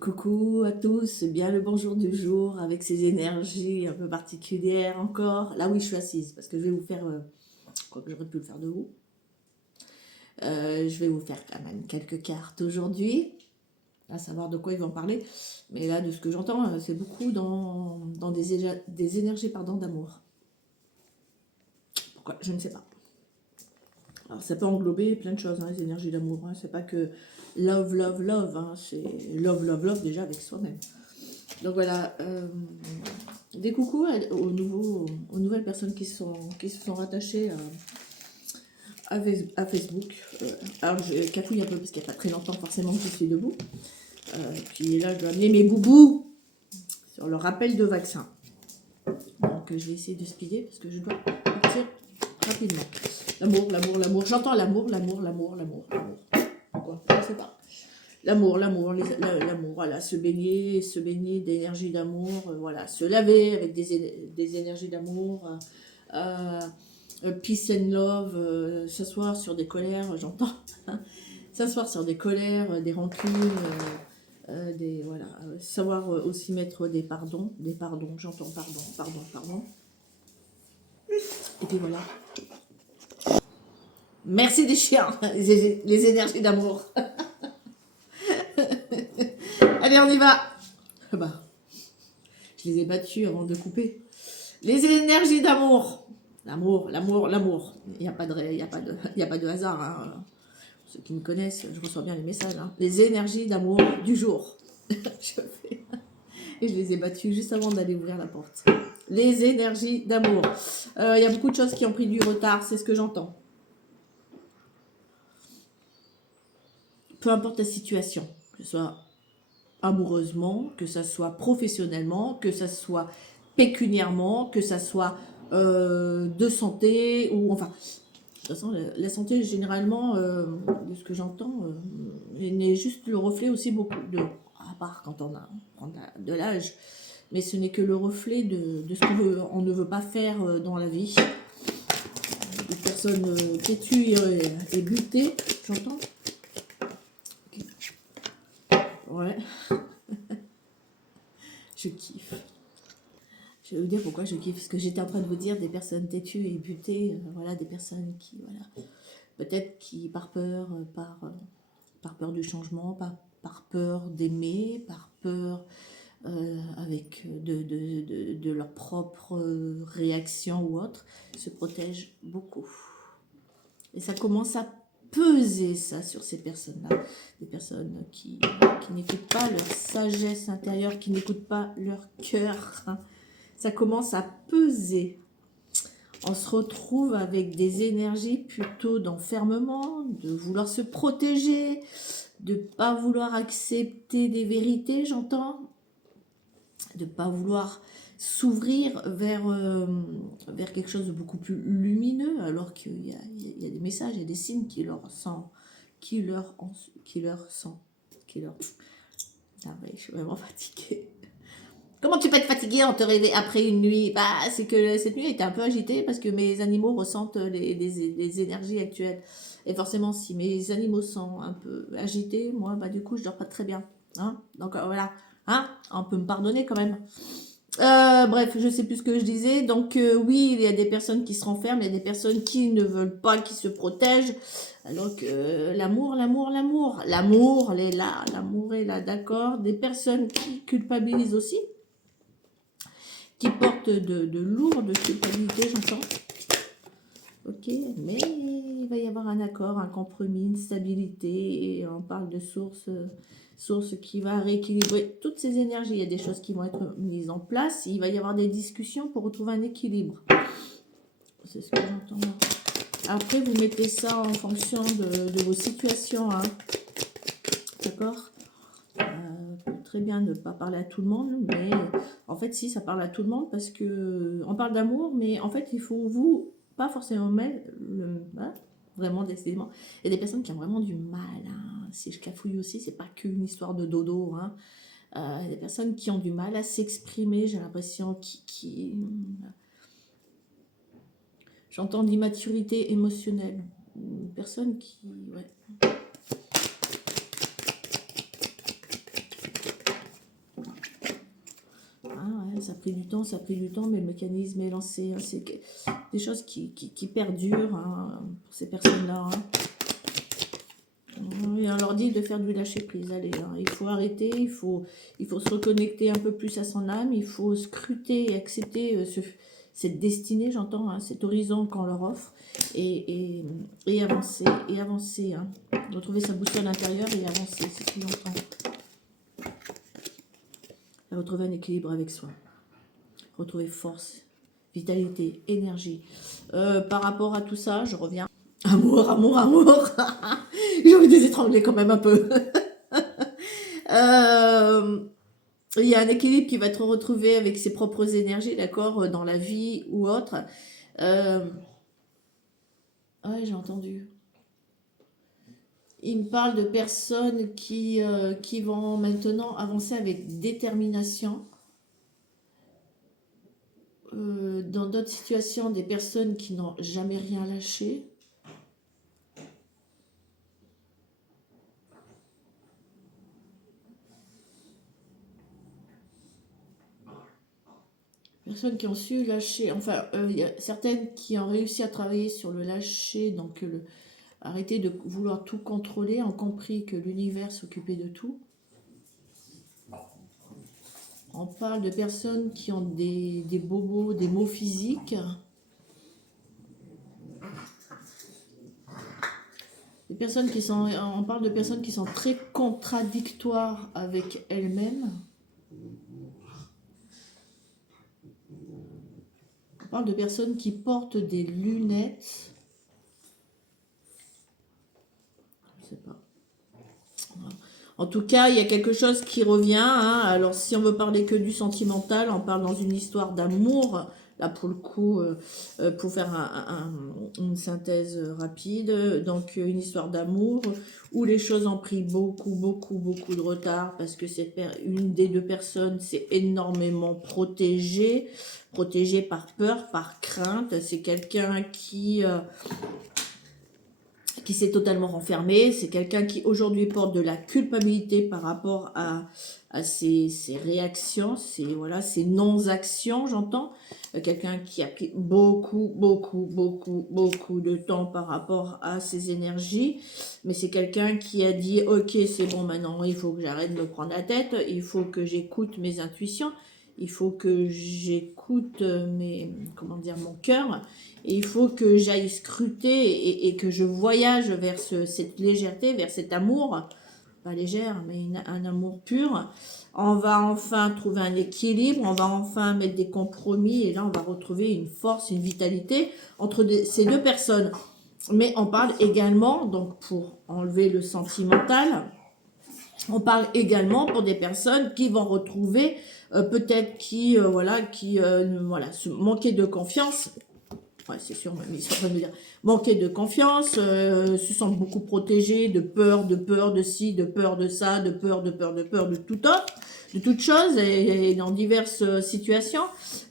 Coucou à tous, bien le bonjour du jour avec ces énergies un peu particulières encore. Là oui, je suis assise parce que je vais vous faire, quoi que j'aurais pu le faire debout, je vais vous faire quand même quelques cartes aujourd'hui, à savoir de quoi ils vont parler. Mais là, de ce que j'entends, c'est beaucoup dans des énergies d'amour. Pourquoi? Je ne sais pas. Alors ça peut englober plein de choses, hein, les énergies d'amour. Hein. C'est pas que love, love, love. Hein. C'est love, love, love déjà avec soi-même. Donc voilà, des coucous aux nouvelles personnes qui se sont rattachées à Facebook. Alors je cafouille un peu parce qu'il n'y a pas très longtemps forcément que je suis debout. Puis là, je dois amener mes boubous sur le rappel de vaccin. Donc je vais essayer de speeder parce que je dois partir rapidement. L'amour, l'amour, l'amour. J'entends l'amour, l'amour, l'amour, l'amour, l'amour. Pourquoi? Je ne sais pas. L'amour, l'amour, l'amour, voilà, se baigner d'énergie d'amour, voilà, se laver avec des énergies d'amour, euh, peace and love, s'asseoir sur des colères, j'entends, s'asseoir sur des colères, des rancunes, voilà, savoir aussi mettre des pardons, j'entends pardon, pardon, pardon, et puis voilà. Merci des chiens, les énergies d'amour. Allez, on y va. Bah, je les ai battus avant de couper. Les énergies d'amour. L'amour, l'amour, l'amour. Il n'y a, a pas de hasard. Hein. Ceux qui me connaissent, je reçois bien les messages. Hein. Les énergies d'amour du jour. Et je les ai battus juste avant d'aller ouvrir la porte. Les énergies d'amour. Il y a beaucoup de choses qui ont pris du retard, c'est ce que j'entends. Peu importe la situation, que ce soit amoureusement, que ce soit professionnellement, que ce soit pécuniairement, que ce soit de santé, ou enfin, de toute façon, la santé, généralement, de ce que j'entends, n'est juste le reflet aussi beaucoup de, à part quand on a de l'âge, mais ce n'est que le reflet de ce qu'on ne veut pas faire dans la vie. Des personnes têtues et butées, j'entends. Ouais. Je kiffe. Je vais vous dire pourquoi je kiffe. Parce que j'étais en train de vous dire des personnes têtues et butées. Voilà, des personnes qui, voilà, peut-être qui par peur, par peur du changement, par peur d'aimer, par peur avec de leur propre réaction ou autre, se protègent beaucoup. Et ça commence à peser ça sur ces personnes-là. Des personnes qui n'écoutent pas leur sagesse intérieure, qui n'écoutent pas leur cœur. Hein. Ça commence à peser. On se retrouve avec des énergies plutôt d'enfermement, de vouloir se protéger, de ne pas vouloir accepter des vérités, j'entends, de ne pas vouloir s'ouvrir vers quelque chose de beaucoup plus lumineux, alors qu'il y a des messages, il y a des signes qui leur sont, qui leur sont, qui leur... Ah ouais, je suis vraiment fatiguée. Comment tu peux être fatiguée en te réveillant après une nuit? Bah, c'est que cette nuit était un peu agitée parce que mes animaux ressentent les énergies actuelles. Et forcément, si mes animaux sont un peu agités, moi, bah, du coup, je dors pas très bien. Hein. Donc voilà, hein, on peut me pardonner quand même. Bref, je sais plus ce que je disais. Donc oui, il y a des personnes qui se renferment, il y a des personnes qui ne veulent pas, qui se protègent. Alors que l'amour, l'amour, l'amour. L'amour est là, d'accord. Des personnes qui culpabilisent aussi, qui portent de lourdes culpabilités, j'entends. Ok, mais il va y avoir un accord, un compromis, une stabilité, et on parle de source qui va rééquilibrer toutes ces énergies. Il y a des choses qui vont être mises en place, il va y avoir des discussions pour retrouver un équilibre. C'est ce que j'entends. Après, vous mettez ça en fonction de vos situations, hein. D'accord? Très bien ne pas parler à tout le monde, mais en fait, si, ça parle à tout le monde parce que on parle d'amour, mais en fait, il faut vous, pas forcément hein, vraiment décidément. Il y a des personnes qui ont vraiment du mal. Hein. Si je cafouille aussi, c'est pas qu'une histoire de dodo. Hein. Il y a des personnes qui ont du mal à s'exprimer, j'ai l'impression, j'entends l'immaturité émotionnelle. Une personne qui, ouais. ça a pris du temps, mais le mécanisme est lancé. Hein. C'est des choses qui perdurent hein, pour ces personnes-là. Hein. Et on leur dit de faire du lâcher-prise. Allez, hein, il faut arrêter, il faut se reconnecter un peu plus à son âme, il faut scruter et accepter cette destinée, j'entends, hein, cet horizon qu'on leur offre, et avancer, hein. Retrouver sa boussole intérieure et avancer, c'est ce que j'entends. Retrouver un équilibre avec soi. Retrouver force, vitalité, énergie. Par rapport à tout ça, je reviens. Amour, amour, amour. J'ai envie de les étrangler quand même un peu. Il y a un équilibre qui va être retrouvé avec ses propres énergies, d'accord, dans la vie ou autre. Ouais, j'ai entendu. Il me parle de personnes qui vont maintenant avancer avec détermination. Dans d'autres situations, des personnes qui n'ont jamais rien lâché. Personnes qui ont su lâcher, enfin, il y a certaines qui ont réussi à travailler sur le lâcher, donc arrêter de vouloir tout contrôler, ont compris que l'univers s'occupait de tout. On parle de personnes qui ont des bobos, des maux physiques. On parle de personnes qui sont très contradictoires avec elles-mêmes. On parle de personnes qui portent des lunettes. Je ne sais pas. En tout cas, il y a quelque chose qui revient. Hein. Alors, si on veut parler que du sentimental, on parle dans une histoire d'amour. Là, pour le coup, pour faire une synthèse rapide, donc une histoire d'amour où les choses ont pris beaucoup de retard parce que une des deux personnes s'est énormément protégée par peur, par crainte. C'est quelqu'un qui s'est totalement renfermé, c'est quelqu'un qui aujourd'hui porte de la culpabilité par rapport à ses réactions, ses non-actions, j'entends. Quelqu'un qui a pris beaucoup de temps par rapport à ses énergies, mais c'est quelqu'un qui a dit ok, c'est bon, maintenant il faut que j'arrête de me prendre la tête, il faut que j'écoute mes intuitions, il faut que j'écoute mon cœur. Et il faut que j'aille scruter et que je voyage vers cette légèreté, vers cet amour, pas légère, mais un amour pur. On va enfin trouver un équilibre, on va enfin mettre des compromis, et là on va retrouver une force, une vitalité entre ces deux personnes. Mais on parle également, donc pour enlever le sentimental, on parle également pour des personnes qui vont retrouver peut-être se manquer de confiance. Ouais, c'est sûr, mais ils sont en train de me dire manquer de confiance, se sentent beaucoup protégés, de peur de ci, de peur de ça, de peur de tout autre, de toutes choses, et dans diverses situations.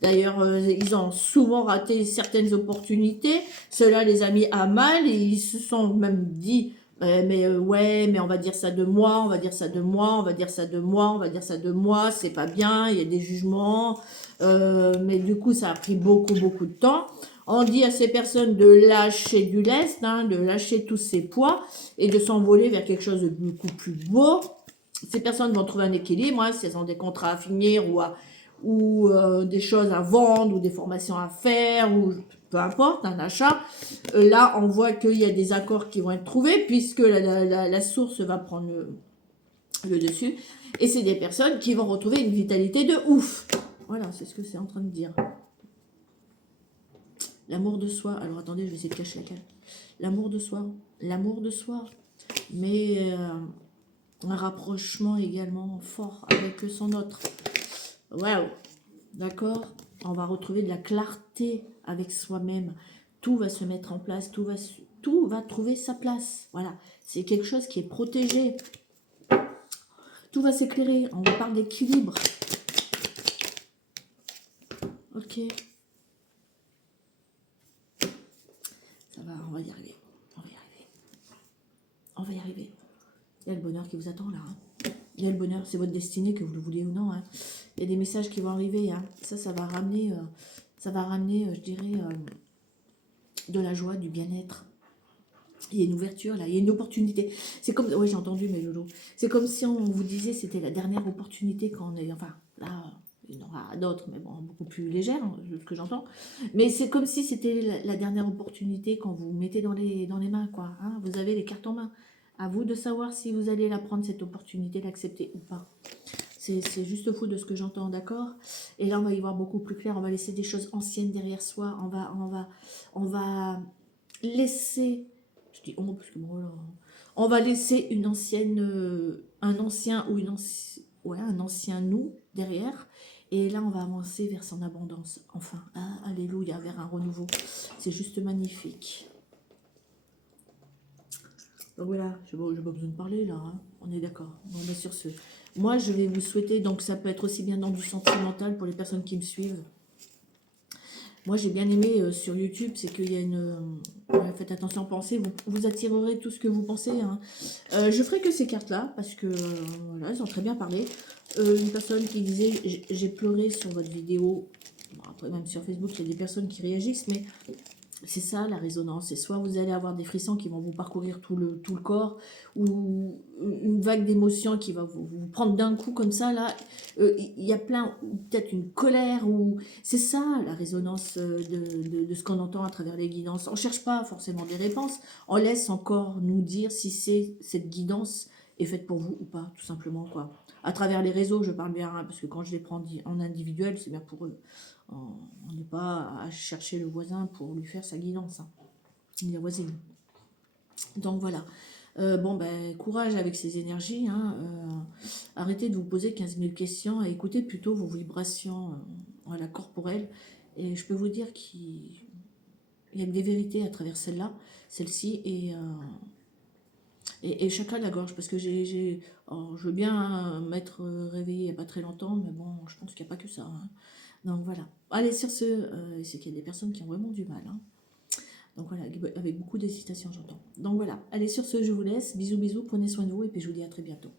D'ailleurs, ils ont souvent raté certaines opportunités. Cela les a mis à mal et ils se sont même dit mais on va dire ça de moi, on va dire ça de moi, on va dire ça de moi, on va dire ça de moi, c'est pas bien, il y a des jugements, mais du coup ça a pris beaucoup de temps. On dit à ces personnes de lâcher du lest, hein, de lâcher tous ces poids et de s'envoler vers quelque chose de beaucoup plus beau. Ces personnes vont trouver un équilibre, hein, si elles ont des contrats à finir ou des choses à vendre ou des formations à faire ou peu importe, un achat. Là, on voit qu'il y a des accords qui vont être trouvés puisque la source va prendre le dessus. Et c'est des personnes qui vont retrouver une vitalité de ouf. Voilà, c'est ce que c'est en train de dire. L'amour de soi. Alors attendez, je vais essayer de cacher la cale. L'amour de soi. L'amour de soi. Mais un rapprochement également fort avec son autre. Waouh. D'accord. On va retrouver de la clarté avec soi-même. Tout va se mettre en place. Tout va trouver sa place. Voilà. C'est quelque chose qui est protégé. Tout va s'éclairer. On parle d'équilibre. Ok. Ça va, on va y arriver. On va y arriver. Il y a le bonheur qui vous attend là. Hein. Il y a le bonheur, c'est votre destinée, que vous le vouliez ou non. Hein. Il y a des messages qui vont arriver. Hein. Ça va ramener, je dirais, de la joie, du bien-être. Il y a une ouverture là, il y a une opportunité. C'est comme, oui, j'ai entendu mes loulous. C'est comme si on vous disait c'était la dernière opportunité quand on est, enfin là, il y en aura d'autres, mais bon, beaucoup plus légères, hein, ce que j'entends. Mais c'est comme si c'était la dernière opportunité quand vous mettez dans les mains, quoi. Hein. Vous avez les cartes en main. À vous de savoir si vous allez la prendre cette opportunité, l'accepter ou pas. C'est juste fou de ce que j'entends, d'accord? Et là, on va y voir beaucoup plus clair. On va laisser des choses anciennes derrière soi. On va laisser, je dis on parce que bon, là, on va laisser une ancienne, un ancien ou une ouais, un ancien nous derrière. Et là, on va avancer vers son abondance. Enfin, ah, alléluia, vers un renouveau. C'est juste magnifique. Donc voilà, j'ai pas besoin de parler là, hein. On est d'accord. Bon, bien sur ce. Moi, je vais vous souhaiter, donc ça peut être aussi bien dans du sentimental pour les personnes qui me suivent. Moi, j'ai bien aimé sur YouTube, c'est qu'il y a une... ouais, faites attention, pensez, vous attirerez tout ce que vous pensez. Hein. Je ferai que ces cartes-là, parce que, voilà, elles ont très bien parlé. Une personne qui disait, j'ai pleuré sur votre vidéo. Bon, après, même sur Facebook, il y a des personnes qui réagissent, mais c'est ça la résonance. Et soit vous allez avoir des frissons qui vont vous parcourir tout le corps, ou une vague d'émotions qui va vous prendre d'un coup comme ça. Là, il y a plein, peut-être une colère, ou c'est ça la résonance de ce qu'on entend à travers les guidances. On ne cherche pas forcément des réponses, on laisse encore nous dire si cette guidance est faite pour vous ou pas, tout simplement, quoi. À travers les réseaux, je parle bien, hein, parce que quand je les prends en individuel, c'est bien pour eux. On n'est pas à chercher le voisin pour lui faire sa guidance, hein, ni la voisine. Donc voilà. Bon, ben, courage avec ces énergies. Hein, arrêtez de vous poser 15 000 questions et écoutez plutôt vos vibrations voilà, corporelles. Et je peux vous dire qu'il y a des vérités à travers celle-ci, et chakra de la gorge, parce que je veux bien m'être réveillée il n'y a pas très longtemps, mais bon, je pense qu'il n'y a pas que ça. Hein. Donc voilà. Allez, sur ce, c'est qu'il y a des personnes qui ont vraiment du mal. Hein. Donc voilà, avec beaucoup d'hésitation, j'entends. Donc voilà. Allez, sur ce, je vous laisse. Bisous, bisous, prenez soin de vous et puis je vous dis à très bientôt.